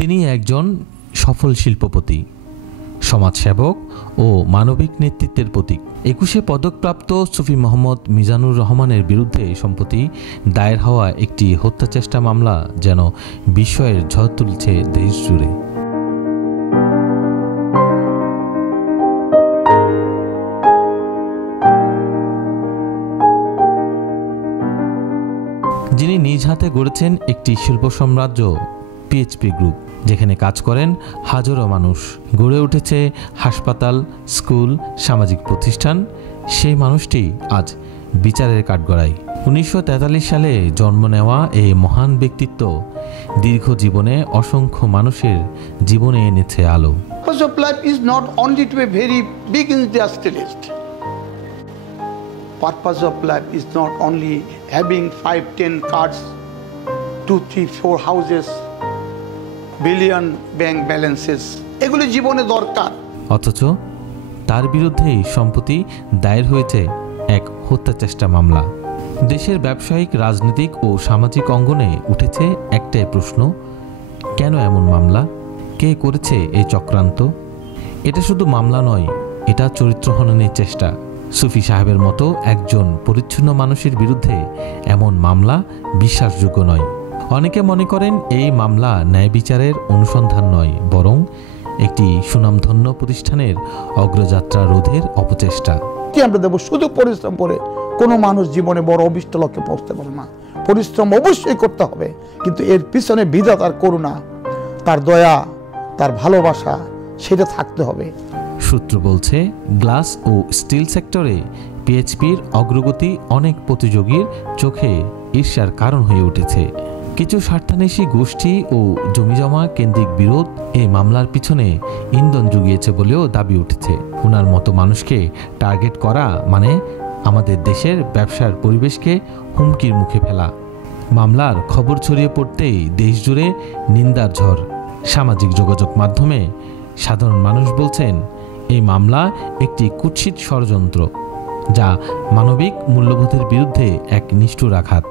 তিনি একজন সফল শিল্পপতি, সমাজসেবক ও মানবিক নেতৃত্বের প্রতীক। 21 পদকপ্রাপ্ত সুফি মোহাম্মদ মিজানুর রহমানের বিরুদ্ধে সম্প্রতি দায়ের হওয়া একটি হত্যাচেষ্টা মামলা যেন বিস্ময়ের ঝড় তুলছে দেশ জুড়ে। যিনি নিজ হাতে গড়েছেন একটি শিল্প সাম্রাজ্য পিএইচপি গ্রুপ, যেখানে কাজ করেন হাজারো মানুষ, গড়ে উঠেছে হাসপাতাল, স্কুল, সামাজিক প্রতিষ্ঠান, সেই মানুষটি আজ বিচারের কাঠগড়ায়। 1943 সালে জন্ম নেওয়া এই মহান ব্যক্তিত্ব দীর্ঘ জীবনে অসংখ্য মানুষের জীবনে এনেছে আলো। Purpose of life is not only to be very big industrialist. Purpose of life is not only having 5-10 cars, 2-3-4 houses, billion bank balances. এগুলো জীবনে দরকার। অথচ তার বিরুদ্ধেই সম্প্রতি দায়ের হয়েছে এক হত্যাচেষ্টা মামলা। দেশের ব্যবসায়িক, রাজনৈতিক ও সামাজিক অঙ্গনে উঠেছে একটাই প্রশ্ন, কেন এমন মামলা? কে করেছে এই চক্রান্ত? এটা শুধু মামলা নয়, এটা চরিত্রহননের চেষ্টা। সুফি সাহেবের মতো একজন পরিচ্ছন্ন মানুষের বিরুদ্ধে এমন মামলা বিশ্বাসযোগ্য নয়। অনেকে মনে করেন এই মামলা ন্যায় বিচারের অনুসন্ধান নয়, বরং একটি সুনামধন্য প্রতিষ্ঠানের অগ্রযাত্রা রোধের অপচেষ্টা। কি আমরা দেবো? শুধু পরিশ্রম করে কোনো মানুষ জীবনে বড় অভিষ্ট লক্ষ্যে পৌঁছতে পারে না। পরিশ্রম অবশ্যই করতে হবে, কিন্তু এর পিছনে বিধাতার করুণা, তার দয়া, তার ভালোবাসা, সেটা থাকতে হবে। সূত্র বলছে, গ্লাস ও স্টিল সেক্টরে পিএইচপির অগ্রগতি অনেক প্রতিযোগীর চোখে ঈর্ষার কারণ হয়ে উঠেছে। কিছু স্বার্থান্বেষী গোষ্ঠী ও জমিজমা কেন্দ্রিক বিরোধ এই মামলার পিছনে ইন্ধন জুগিয়েছে বলেও দাবি উঠেছে। ওনার মতো মানুষকে টার্গেট করা মানে আমাদের দেশের ব্যবসার পরিবেশকে হুমকির মুখে ফেলা। মামলার খবর ছড়িয়ে পড়তেই দেশজুড়ে নিন্দার ঝড়। সামাজিক যোগাযোগ মাধ্যমে সাধারণ মানুষ বলছেন, এই মামলা একটি কুৎসিত ষড়যন্ত্র, যা মানবিক মূল্যবোধের বিরুদ্ধে এক নিষ্ঠুর আঘাত।